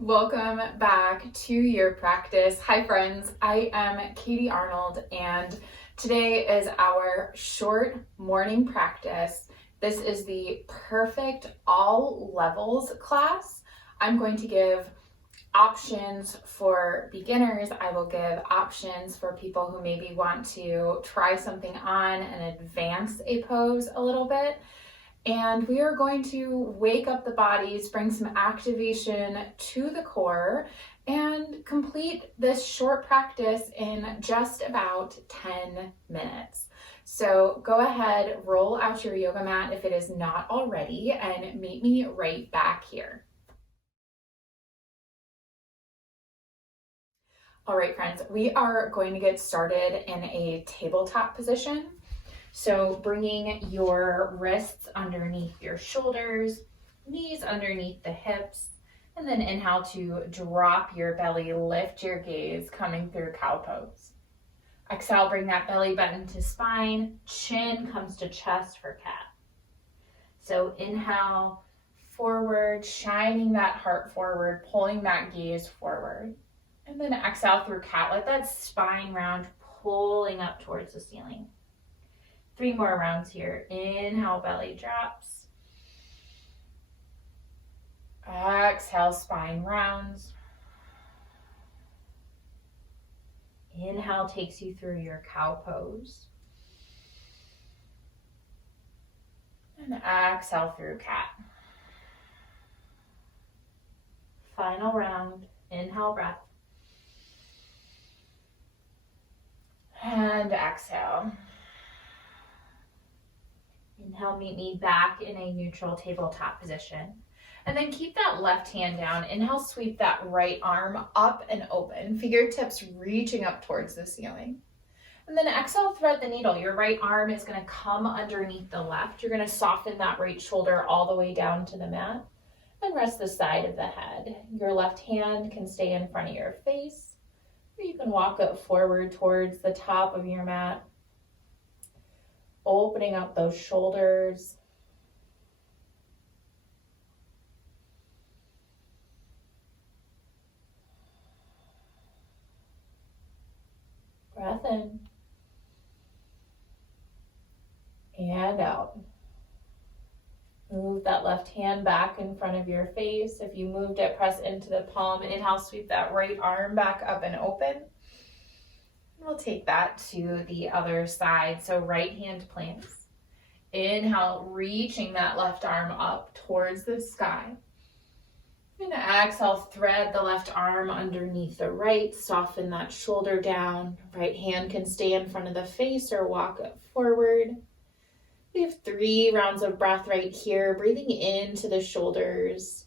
Welcome back to your practice. Hi friends, I am Katie Arnold and today is our short morning practice. This is the perfect all levels class. I'm going to give options for beginners. I will give options for people who maybe want to try something on and advance a pose a little bit. And we are going to wake up the bodies, bring some activation to the core, and complete this short practice in just about 10 minutes. So go ahead, roll out your yoga mat if it is not already, and meet me right back here. All right, friends, we are going to get started in a tabletop position. So bringing your wrists underneath your shoulders, knees underneath the hips, and then inhale to drop your belly, lift your gaze, coming through cow pose. Exhale, bring that belly button to spine, chin comes to chest for cat. So inhale, forward, shining that heart forward, pulling that gaze forward. And then exhale through cat, let that spine round, pulling up towards the ceiling. 3 more rounds here. Inhale, belly drops. Exhale, spine rounds. Inhale takes you through your cow pose. And exhale through cat. Final round. Inhale, breath. And exhale. Inhale, meet me back in a neutral tabletop position. And then keep that left hand down. Inhale, sweep that right arm up and open. Fingertips reaching up towards the ceiling. And then exhale, thread the needle. Your right arm is going to come underneath the left. You're going to soften that right shoulder all the way down to the mat. And rest the side of the head. Your left hand can stay in front of your face. Or you can walk it forward towards the top of your mat. Opening up those shoulders. Breath in. And out. Move that left hand back in front of your face. If you moved it, press into the palm. Inhale, sweep that right arm back up and open. We'll take that to the other side. So right hand plants. Inhale, reaching that left arm up towards the sky. And exhale, thread the left arm underneath the right. Soften that shoulder down. Right hand can stay in front of the face or walk it forward. We have 3 rounds of breath right here. Breathing into the shoulders.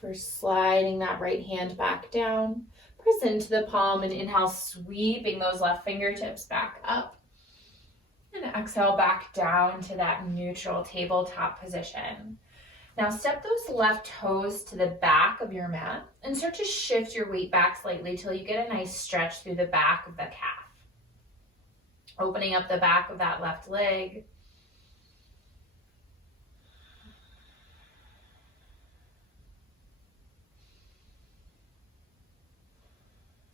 First, sliding that right hand back down. Press into the palm and inhale, sweeping those left fingertips back up. And exhale back down to that neutral tabletop position. Now step those left toes to the back of your mat and start to shift your weight back slightly till you get a nice stretch through the back of the calf. Opening up the back of that left leg.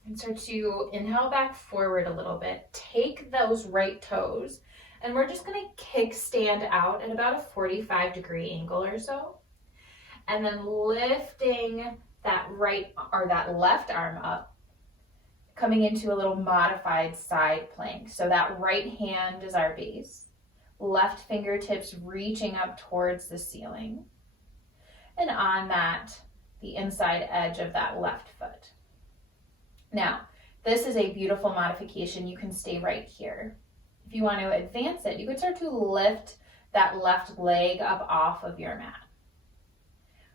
And start to inhale back forward a little bit. Take those right toes, and we're just going to kickstand out at about a 45-degree angle or so. And then lifting that right or that left arm up, coming into a little modified side plank. So that right hand is our base. Left fingertips reaching up towards the ceiling. And on that, the inside edge of that left foot. Now, this is a beautiful modification. You can stay right here. If you want to advance it, you could start to lift that left leg up off of your mat.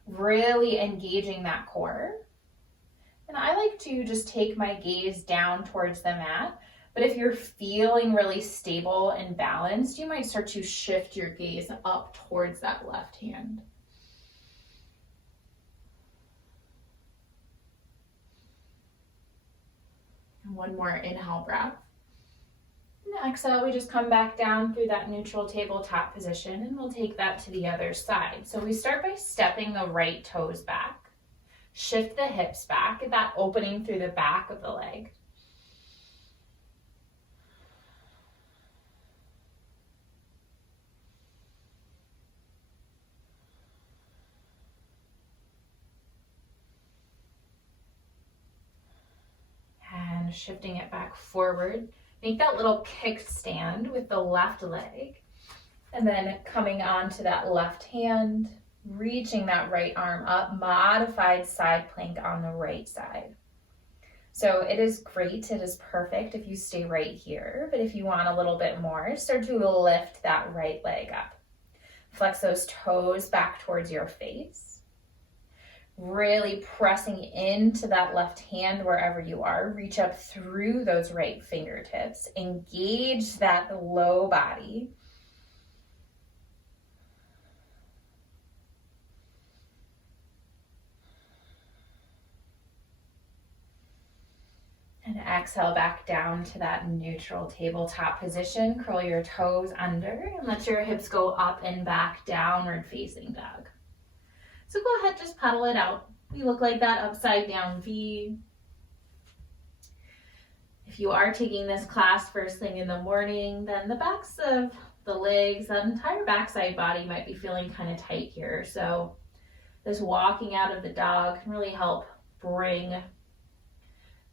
Really engaging that core. And I like to just take my gaze down towards the mat. But if you're feeling really stable and balanced, you might start to shift your gaze up towards that left hand. One more inhale breath. And exhale, we just come back down through that neutral tabletop position, and we'll take that to the other side. So we start by stepping the right toes back. Shift the hips back, get that opening through the back of the leg. And shifting it back forward. Make that little kickstand with the left leg. And then coming onto that left hand, reaching that right arm up, modified side plank on the right side. So it is great, it is perfect if you stay right here, but if you want a little bit more, start to lift that right leg up. Flex those toes back towards your face. Really pressing into that left hand wherever you are. Reach up through those right fingertips. Engage that low body. And exhale back down to that neutral tabletop position. Curl your toes under and let your hips go up and back, downward facing dog. So go ahead, just pedal it out. We look like that upside down V. If you are taking this class first thing in the morning, then the backs of the legs, the entire backside body might be feeling kind of tight here. So this walking out of the dog can really help bring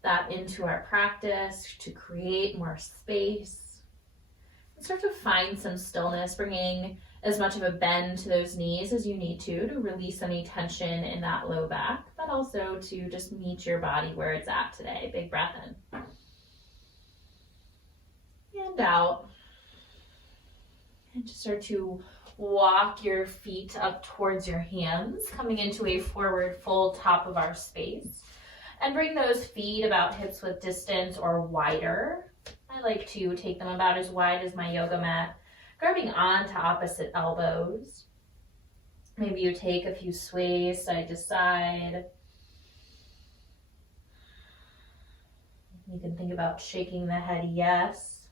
that into our practice to create more space. And start to find some stillness, bringing as much of a bend to those knees as you need to release any tension in that low back, but also to just meet your body where it's at today. Big breath in. And out. And just start to walk your feet up towards your hands, coming into a forward fold top of our space. And bring those feet about hips width distance or wider. I like to take them about as wide as my yoga mat, grabbing onto opposite elbows. Maybe you take a few sways side to side. You can think about shaking the head yes,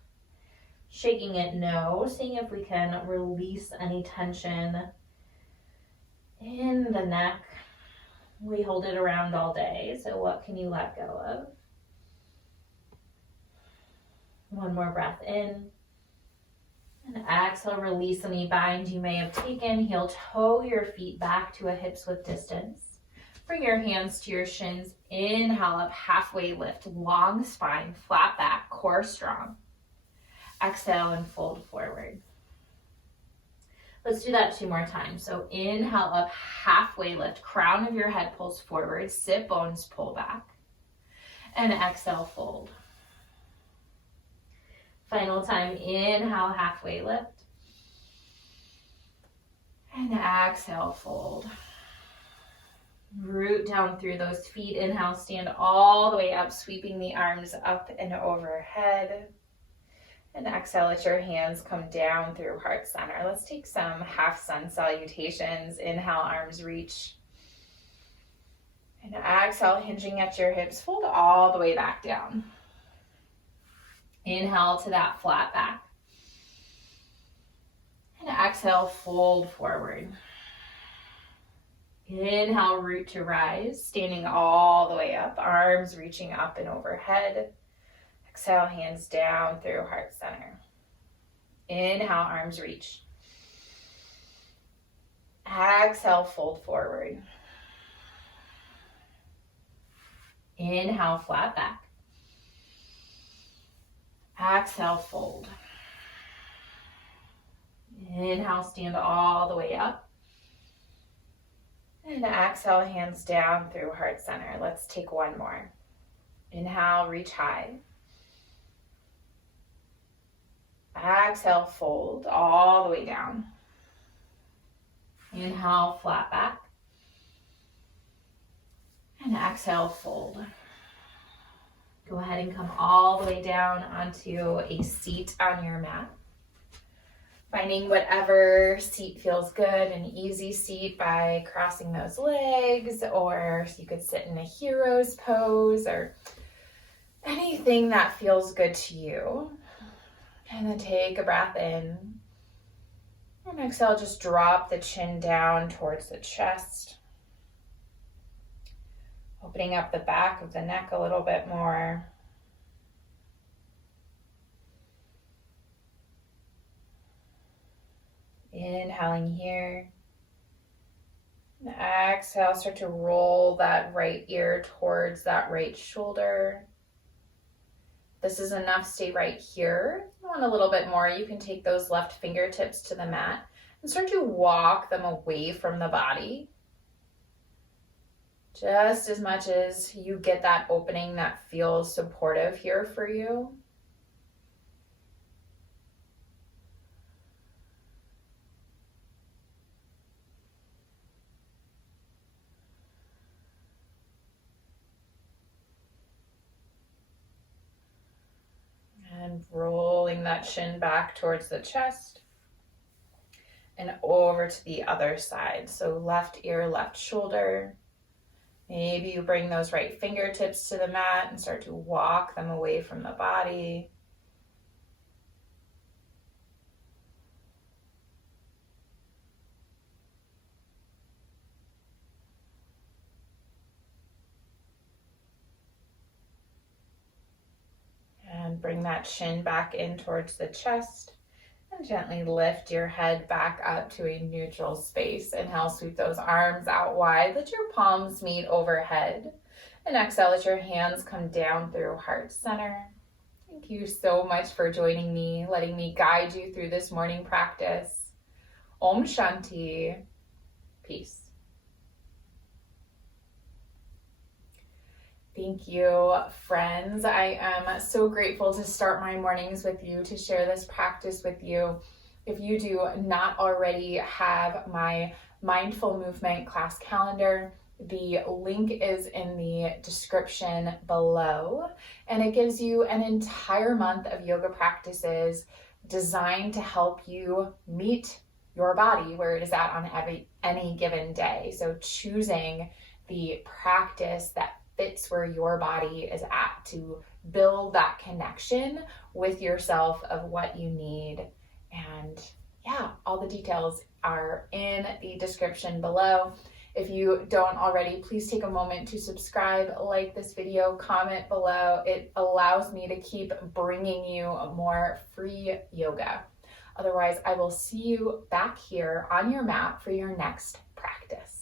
shaking it no, seeing if we can release any tension in the neck. We hold it around all day, so what can you let go of? One more breath in. And exhale, release any bind you may have taken. Heel toe your feet back to a hips width distance. Bring your hands to your shins. Inhale up, halfway lift, long spine, flat back, core strong. Exhale and fold forward. Let's do that 2 more times. So inhale up, halfway lift, crown of your head pulls forward, sit bones pull back. And exhale, fold. Final time, inhale, halfway lift. And exhale, fold. Root down through those feet. Inhale, stand all the way up, sweeping the arms up and overhead. And exhale, let your hands come down through heart center. Let's take some half sun salutations. Inhale, arms reach. And exhale, hinging at your hips, fold all the way back down. Inhale to that flat back. And exhale, fold forward. Inhale, root to rise, standing all the way up, arms reaching up and overhead. Exhale, hands down through heart center. Inhale, arms reach. Exhale, fold forward. Inhale, flat back. Exhale, fold. Inhale, stand all the way up. And exhale, hands down through heart center. Let's take 1 more. Inhale, reach high. Exhale, fold all the way down. Inhale, flat back. And exhale, fold. Go ahead and come all the way down onto a seat on your mat. Finding whatever seat feels good, an easy seat by crossing those legs, or you could sit in a hero's pose, or anything that feels good to you. And then take a breath in. And exhale, just drop the chin down towards the chest. Opening up the back of the neck a little bit more. Inhaling here. And exhale, start to roll that right ear towards that right shoulder. This is enough, stay right here. If you want a little bit more, you can take those left fingertips to the mat and start to walk them away from the body. Just as much as you get that opening that feels supportive here for you. And rolling that chin back towards the chest and over to the other side. So left ear, left shoulder. Maybe you bring those right fingertips to the mat and start to walk them away from the body. And bring that chin back in towards the chest. And gently lift your head back up to a neutral space. Inhale, sweep those arms out wide. Let your palms meet overhead. And exhale, let your hands come down through heart center. Thank you so much for joining me, letting me guide you through this morning practice. Om Shanti. Peace. Thank you, friends. I am so grateful to start my mornings with you, to share this practice with you. If you do not already have my mindful movement class calendar, the link is in the description below, and it gives you an entire month of yoga practices designed to help you meet your body where it is at on any given day. So choosing the practice that fits where your body is at to build that connection with yourself of what you need. And yeah, all the details are in the description below. If you don't already, please take a moment to subscribe, like this video, comment below. It allows me to keep bringing you more free yoga. Otherwise, I will see you back here on your mat for your next practice.